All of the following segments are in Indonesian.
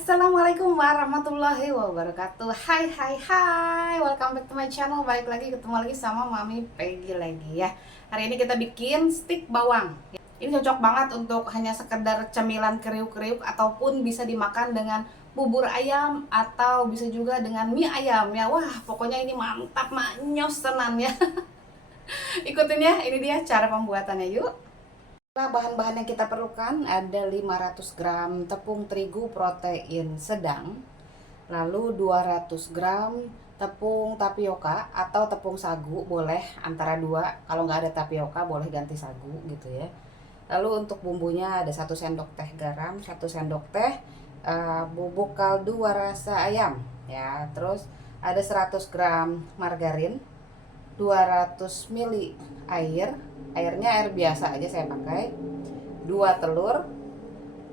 Assalamualaikum warahmatullahi wabarakatuh. Hai hai hai, welcome back to my channel. Balik lagi, ketemu lagi sama Mami Peggy lagi ya. Hari ini kita bikin stik bawang. Ini cocok banget untuk hanya sekedar cemilan kriuk-kriuk, ataupun bisa dimakan dengan bubur ayam, atau bisa juga dengan mie ayam ya. Wah, pokoknya ini mantap, maknyos tenan ya. Ikutin ya, ini dia cara pembuatannya, yuk. Bahan-bahan yang kita perlukan ada 500 gram tepung terigu protein sedang, lalu 200 gram tepung tapioka atau tepung sagu, boleh antara dua. Kalau nggak ada tapioka boleh ganti sagu gitu ya. Lalu untuk bumbunya ada 1 sendok teh garam, 1 sendok teh bubuk kaldu rasa ayam ya. Terus ada 100 gram margarin, 200 ml air. Airnya air biasa aja saya pakai. 2 telur.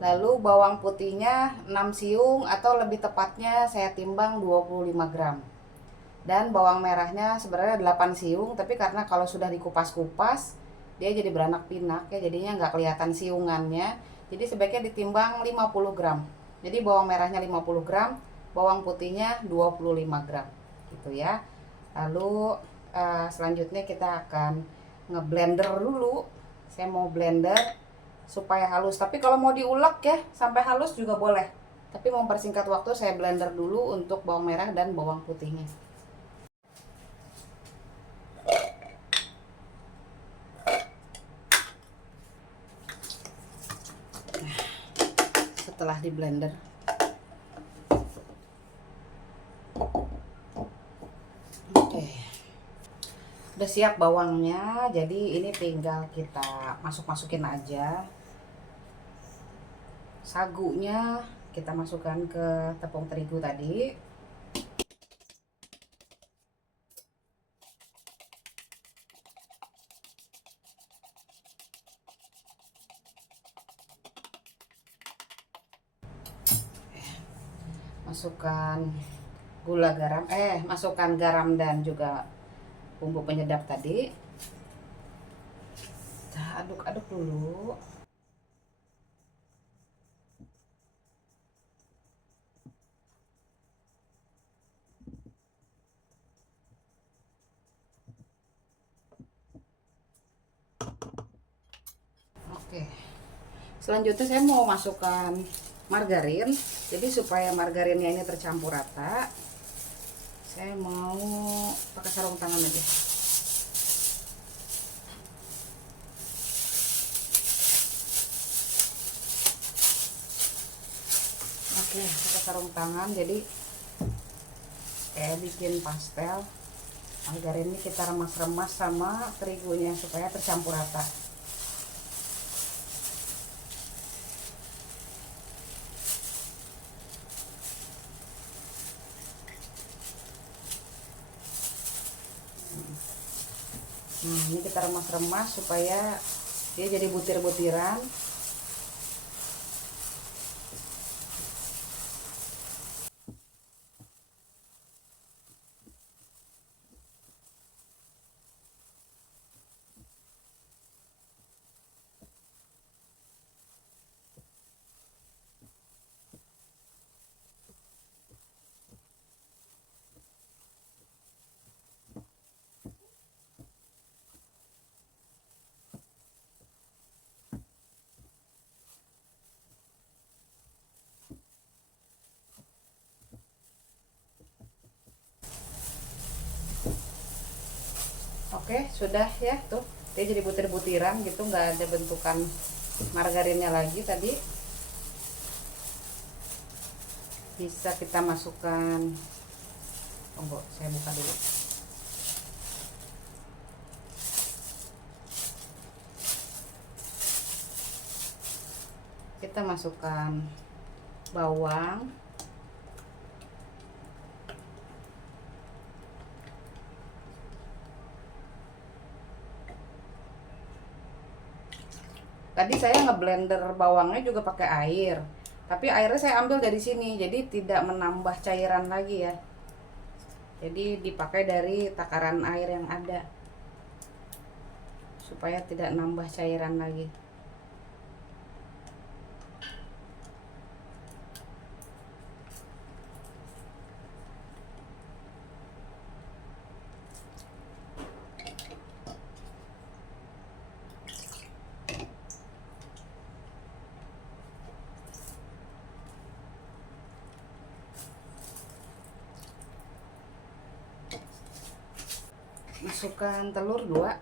Lalu bawang putihnya 6 siung, atau lebih tepatnya saya timbang 25 gram. Dan bawang merahnya sebenarnya 8 siung, tapi karena kalau sudah dikupas-kupas dia jadi beranak pinak ya, jadinya nggak kelihatan siungannya. Jadi sebaiknya ditimbang 50 gram. Jadi bawang merahnya 50 gram, bawang putihnya 25 gram gitu ya. Lalu selanjutnya kita akan ngeblender dulu. Saya mau blender supaya halus, tapi kalau mau diulek ya sampai halus juga boleh, tapi mau mempersingkat waktu saya blender dulu untuk bawang merah dan bawang putihnya. Setelah di blender, oke, udah siap bawangnya, jadi ini tinggal kita masukin aja. Sagunya kita masukkan ke tepung terigu tadi. Masukkan gula garam, masukkan garam dan juga bumbu penyedap tadi. Kita aduk-aduk dulu. Oke, selanjutnya saya mau masukkan margarin. Jadi supaya margarinnya ini tercampur rata, saya mau pakai sarung tangan aja. Oke, pakai sarung tangan, jadi kayak bikin pastel. Margarin ini kita remas-remas sama terigunya supaya tercampur rata. Nah, ini kita remas-remas supaya dia jadi butir-butiran. Oke, sudah ya, tuh dia jadi butir-butiran gitu, nggak ada bentukan margarinnya lagi tadi. Bisa kita masukkan, tunggu saya buka dulu. Kita masukkan bawang, tadi saya ngeblender bawangnya juga pakai air, tapi airnya saya ambil dari sini, jadi tidak menambah cairan lagi ya. Jadi dipakai dari takaran air yang ada supaya tidak nambah cairan lagi. Masukkan telur 2.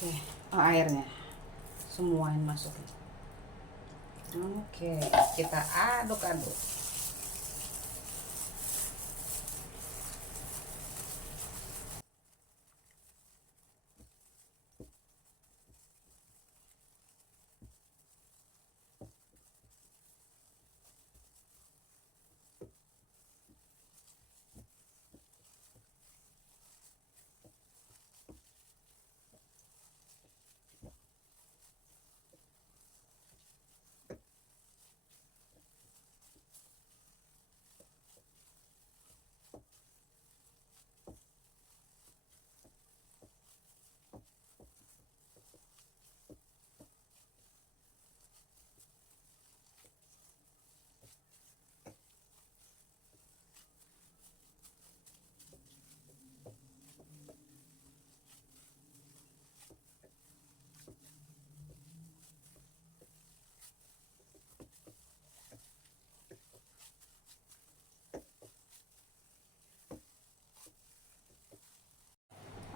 Oke, oh, airnya semuanya masukin. Oke, kita aduk-aduk.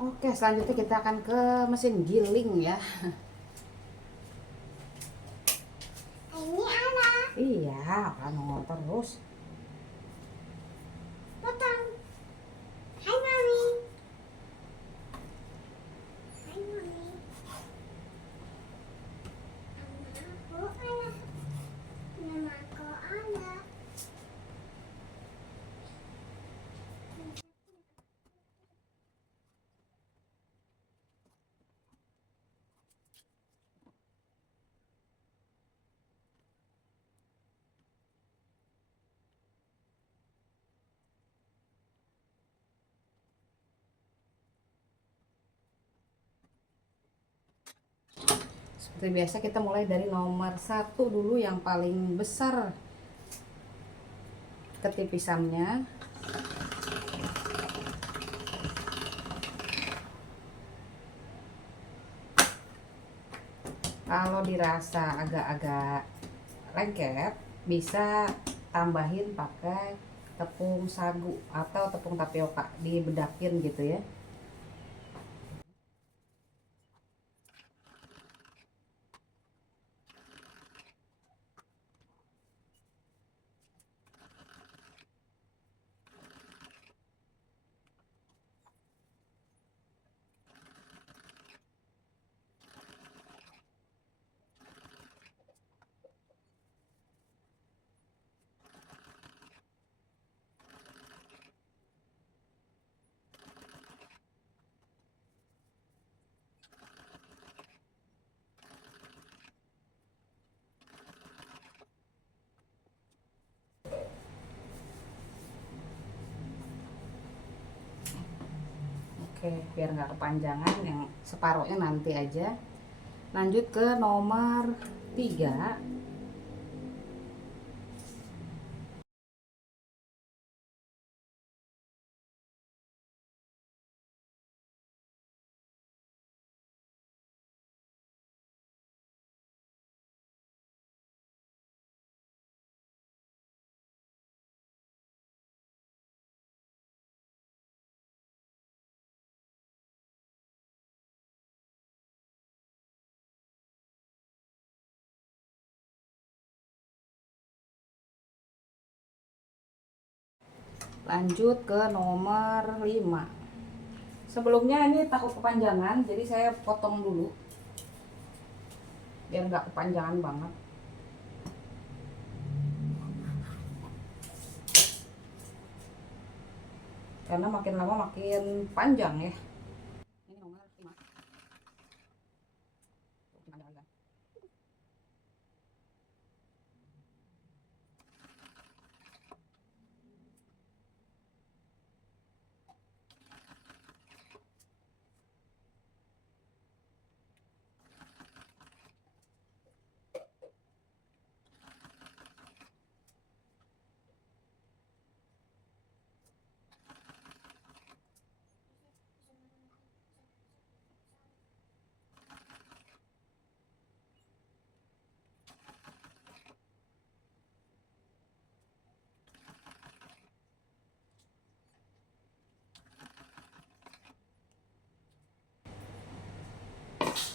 Oke, selanjutnya kita akan ke mesin giling ya. Ini Ana. Iya, kan terus. Potong. Hai Mami. Hai Mami. Namaku Ana. Namaku Ana. Seperti biasa kita mulai dari nomor 1 dulu yang paling besar ketipisannya. Kalau dirasa agak-agak lengket, bisa tambahin pakai tepung sagu atau tepung tapioka, dibedakin gitu ya. Oke, biar nggak kepanjangan, yang separuhnya nanti aja. Lanjut ke nomor 3. Lanjut ke nomor 5. Sebelumnya ini takut kepanjangan, jadi saya potong dulu biar nggak kepanjangan banget. Karena makin lama makin panjang ya. Ini nomor 5.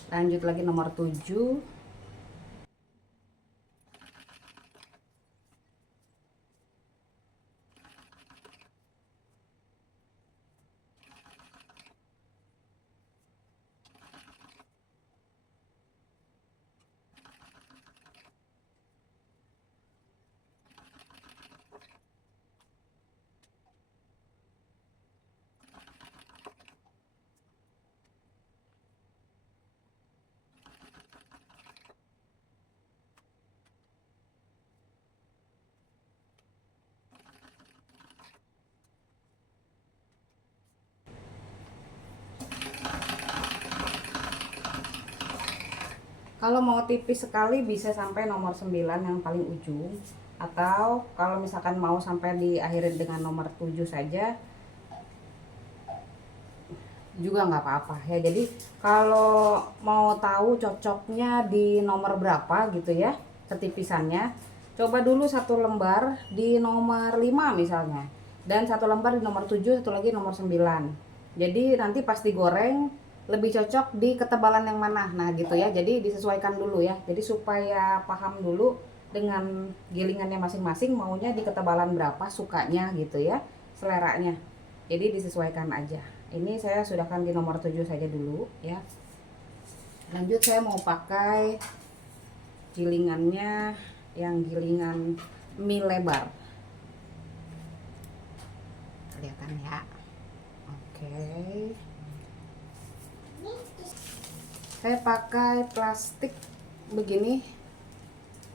Lanjut lagi nomor 7. Kalau mau tipis sekali bisa sampai nomor 9 yang paling ujung, atau kalau misalkan mau sampai diakhirin dengan nomor 7 saja juga nggak apa-apa ya. Jadi kalau mau tahu cocoknya di nomor berapa gitu ya ketipisannya, coba dulu satu lembar di nomor 5 misalnya, dan satu lembar di nomor 7, satu lagi nomor 9. Jadi nanti pas digoreng lebih cocok di ketebalan yang mana, nah gitu ya. Jadi disesuaikan dulu ya, jadi supaya paham dulu dengan gilingannya masing-masing maunya di ketebalan berapa sukanya gitu ya, seleranya. Jadi disesuaikan aja. Ini saya sudahkan di nomor 7 saja dulu ya. Lanjut saya mau pakai gilingannya yang gilingan mie lebar. Kelihatan ya. Oke. Saya pakai plastik begini.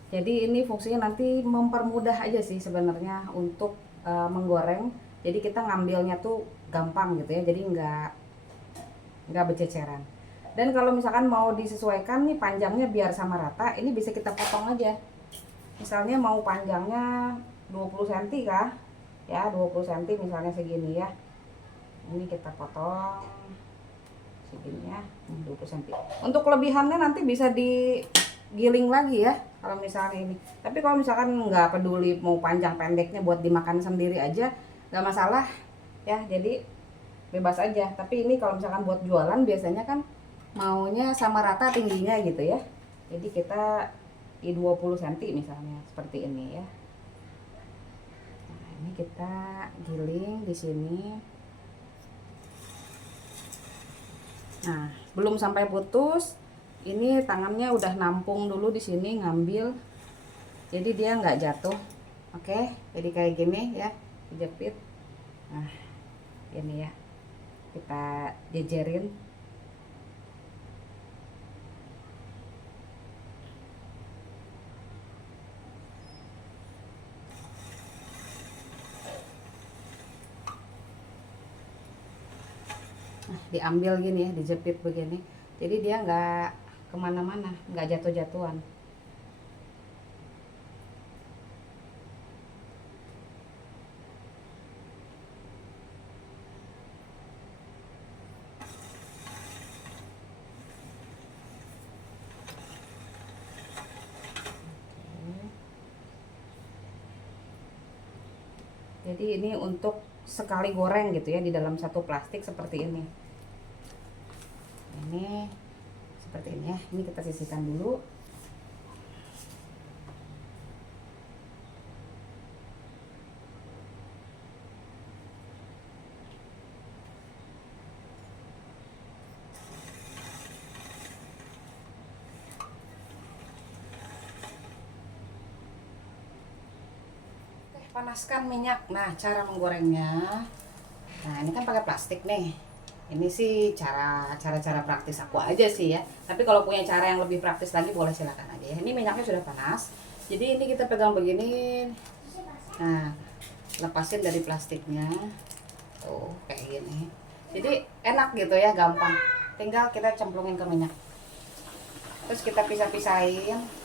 Jadi ini fungsinya nanti mempermudah aja sih sebenarnya untuk menggoreng. Jadi kita ngambilnya tuh gampang gitu ya, jadi nggak bececeran. Dan kalau misalkan mau disesuaikan nih panjangnya biar sama rata, ini bisa kita potong aja. Misalnya mau panjangnya 20 cm kah ya, 20 cm misalnya segini ya, ini kita potong segini ya, 20 cm. Untuk kelebihannya nanti bisa digiling lagi ya kalau misalnya ini. Tapi kalau misalkan nggak peduli mau panjang pendeknya, buat dimakan sendiri aja nggak masalah ya, jadi bebas aja. Tapi ini kalau misalkan buat jualan biasanya kan maunya sama rata tingginya gitu ya, jadi kita di 20 cm misalnya seperti ini ya. Nah, ini kita giling di sini. Nah, belum sampai putus, ini tangannya udah nampung dulu di sini ngambil, jadi dia nggak jatuh. Oke, jadi kayak gini ya, dijepit. Nah ini ya, kita jejerin. Nah, diambil gini ya, dijepit begini, jadi dia nggak kemana-mana, nggak jatuh-jatuhan. Jadi ini untuk sekali goreng gitu ya, di dalam satu plastik seperti ini. Ini seperti ini ya. Ini kita sisihkan dulu. Panaskan minyak. Nah, cara menggorengnya, nah ini kan pakai plastik nih. Ini sih cara praktis aku aja sih ya, tapi kalau punya cara yang lebih praktis lagi boleh silakan aja ya. Ini minyaknya sudah panas, jadi ini kita pegang begini. Nah, lepasin dari plastiknya tuh kayak gini, jadi enak gitu ya, gampang. Tinggal kita cemplungin ke minyak, terus kita pisah-pisahin.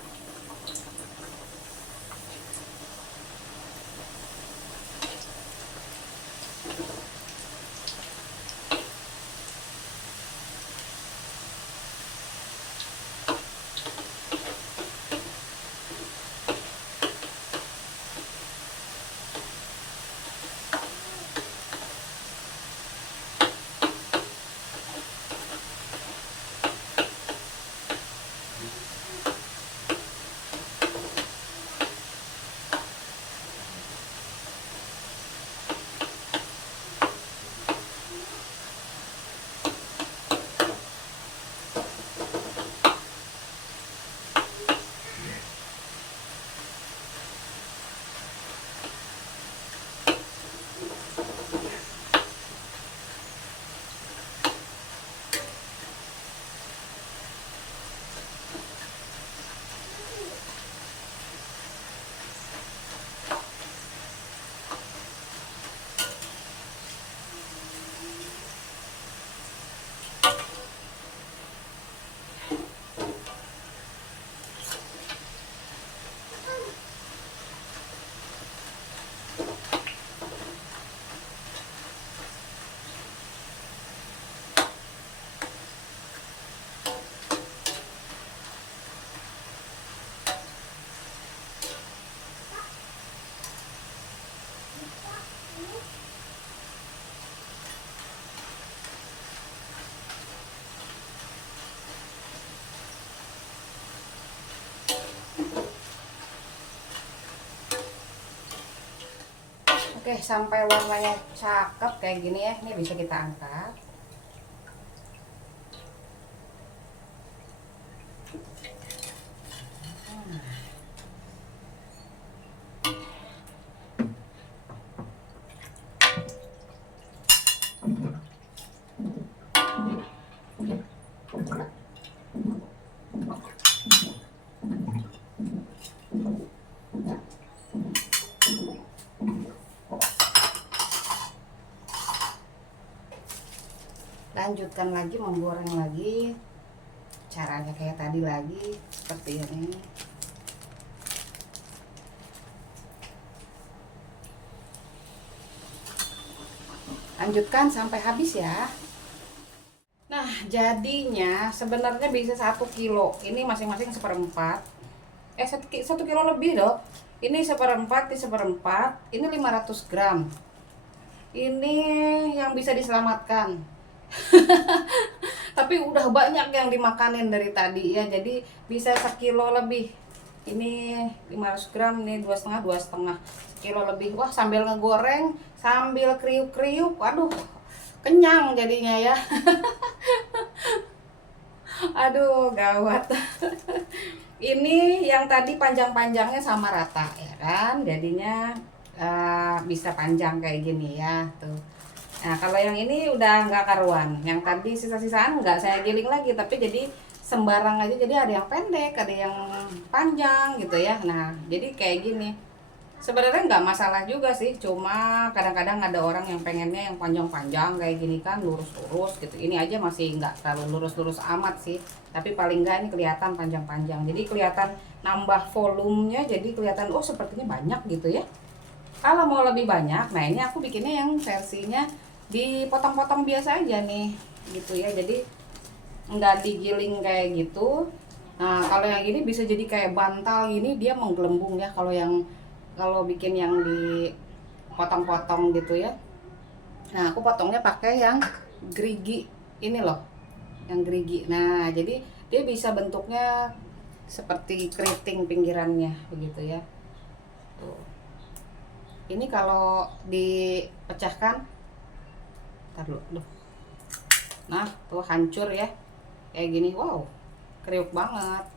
sampai warnanya cakep kayak gini ya, ini bisa kita angkat. Lanjutkan lagi menggoreng lagi, caranya kayak tadi lagi, seperti ini. Lanjutkan sampai habis ya. Nah, jadinya sebenarnya bisa 1 kilo. Ini masing-masing 1/4. 1 kilo lebih dong. Ini 1/4, ini 1/4. Ini 500 gram. Ini yang bisa diselamatkan. Tapi udah banyak yang dimakanin dari tadi ya. Jadi bisa 1 kilo lebih. Ini 500 gram, nih 2,5 kilo lebih. Wah, sambil ngegoreng, sambil kriuk-kriuk, aduh, kenyang jadinya ya. Aduh, gawat. Ini yang tadi panjang-panjangnya sama rata ya kan, jadinya bisa panjang kayak gini ya tuh. Nah, kalau yang ini udah nggak karuan, yang tadi sisa-sisaan nggak saya giling lagi, tapi jadi sembarang aja, jadi ada yang pendek, ada yang panjang gitu ya. Nah, jadi kayak gini. Sebenarnya nggak masalah juga sih, cuma kadang-kadang ada orang yang pengennya yang panjang-panjang kayak gini kan, lurus-lurus gitu. Ini aja masih nggak terlalu lurus-lurus amat sih, tapi paling nggak ini kelihatan panjang-panjang. Jadi kelihatan nambah volumenya, jadi kelihatan oh sepertinya banyak gitu ya. Kalau mau lebih banyak, nah ini aku bikinnya yang versinya dipotong-potong biasa aja nih, gitu ya. Jadi nggak digiling kayak gitu. Nah, kalau yang ini bisa jadi kayak bantal gini, dia menggelembung ya. Kalau bikin yang dipotong-potong gitu ya. Nah, aku potongnya pakai yang gerigi ini loh, yang gerigi. Nah, jadi dia bisa bentuknya seperti keriting pinggirannya begitu ya. Tuh. Ini kalau dipecahkan, ntar dulu. Nah, tuh hancur ya, kayak gini. Wow, kriuk banget.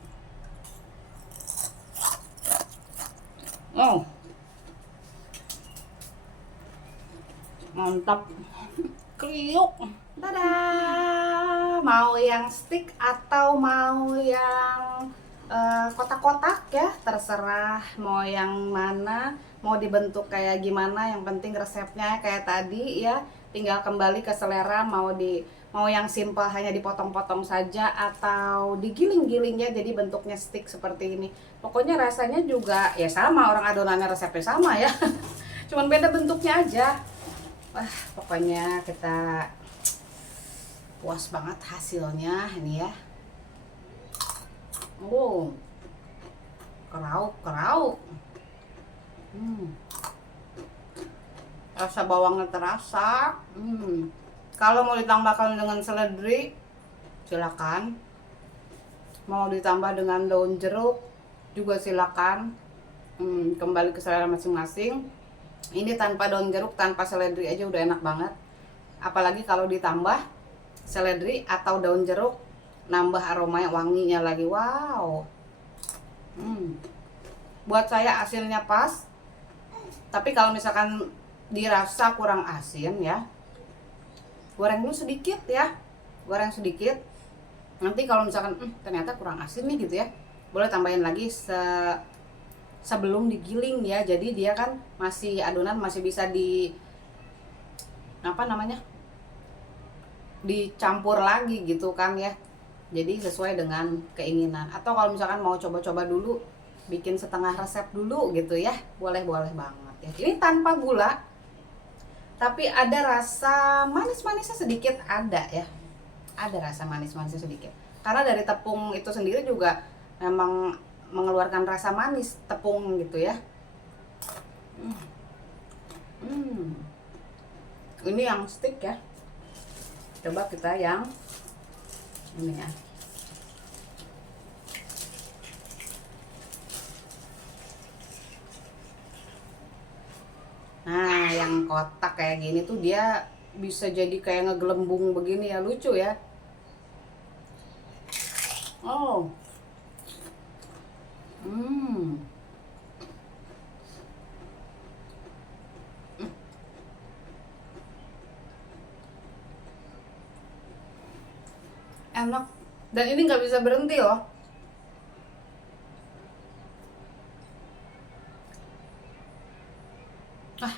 Oh, mantap, kriuk. Dadah. Mau yang stick atau mau yang kotak-kotak ya, terserah mau yang mana, mau dibentuk kayak gimana, yang penting resepnya kayak tadi ya. Tinggal kembali ke selera, mau yang simple hanya dipotong-potong saja atau digiling-giling ya, jadi bentuknya stick seperti ini. Pokoknya rasanya juga ya sama, orang adonannya resepnya sama ya. Cuman beda bentuknya aja. Wah, pokoknya kita puas banget hasilnya ini ya. Oh, kerauk. Rasa bawangnya terasa. Kalau mau ditambahkan dengan seledri, silakan. Mau ditambah dengan daun jeruk juga silakan. Kembali ke selera masing-masing. Ini tanpa daun jeruk, tanpa seledri aja udah enak banget. Apalagi kalau ditambah seledri atau daun jeruk, nambah aroma wanginya lagi. Wow. Buat saya asinnya pas. Tapi kalau misalkan dirasa kurang asin ya, goreng dulu sedikit ya. Goreng sedikit. Nanti kalau misalkan ternyata kurang asin nih gitu ya, boleh tambahin lagi sebelum digiling ya. Jadi dia kan masih adonan, masih bisa dicampur lagi gitu kan ya. Jadi sesuai dengan keinginan. Atau kalau misalkan mau coba-coba dulu, bikin setengah resep dulu gitu ya, boleh-boleh banget ya. Ini tanpa gula, tapi ada rasa manis-manisnya sedikit, ada ya. Ada rasa manis-manisnya sedikit. Karena dari tepung itu sendiri juga memang mengeluarkan rasa manis tepung gitu ya. Ini yang stick ya. Coba kita yang ini ya. Nah, yang yang kotak kayak gini tuh dia bisa jadi kayak ngegelembung begini ya, lucu ya. Oh. Enak. Dan ini nggak bisa berhenti loh. Ah.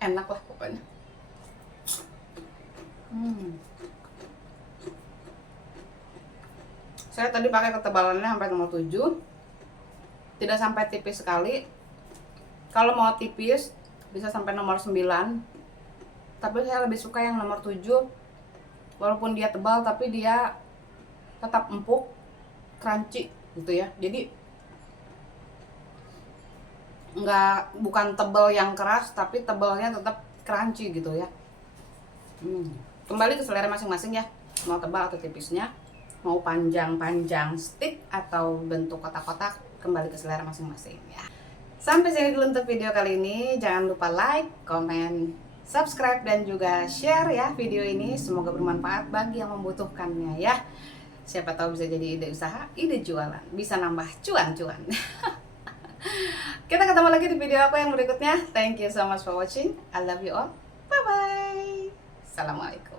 Enak lah pokoknya. Saya tadi pakai ketebalannya sampai nomor 7. Tidak sampai tipis sekali. Kalau mau tipis bisa sampai nomor 9. Tapi saya lebih suka yang nomor 7. Walaupun dia tebal tapi dia tetap empuk, crunchy gitu ya. Jadi bukan tebal yang keras tapi tebalnya tetap crunchy gitu ya. Kembali ke selera masing-masing ya. Mau tebal atau tipisnya, mau panjang-panjang stick atau bentuk kotak-kotak, kembali ke selera masing-masing ya. Sampai sini dulu untuk video kali ini. Jangan lupa like, komen, subscribe, dan juga share ya video ini. Semoga bermanfaat bagi yang membutuhkannya ya. Siapa tahu bisa jadi ide usaha, ide jualan, bisa nambah cuan-cuan. Kita ketemu lagi di video aku yang berikutnya. Thank you so much for watching. I love you all. Bye-bye. Assalamualaikum.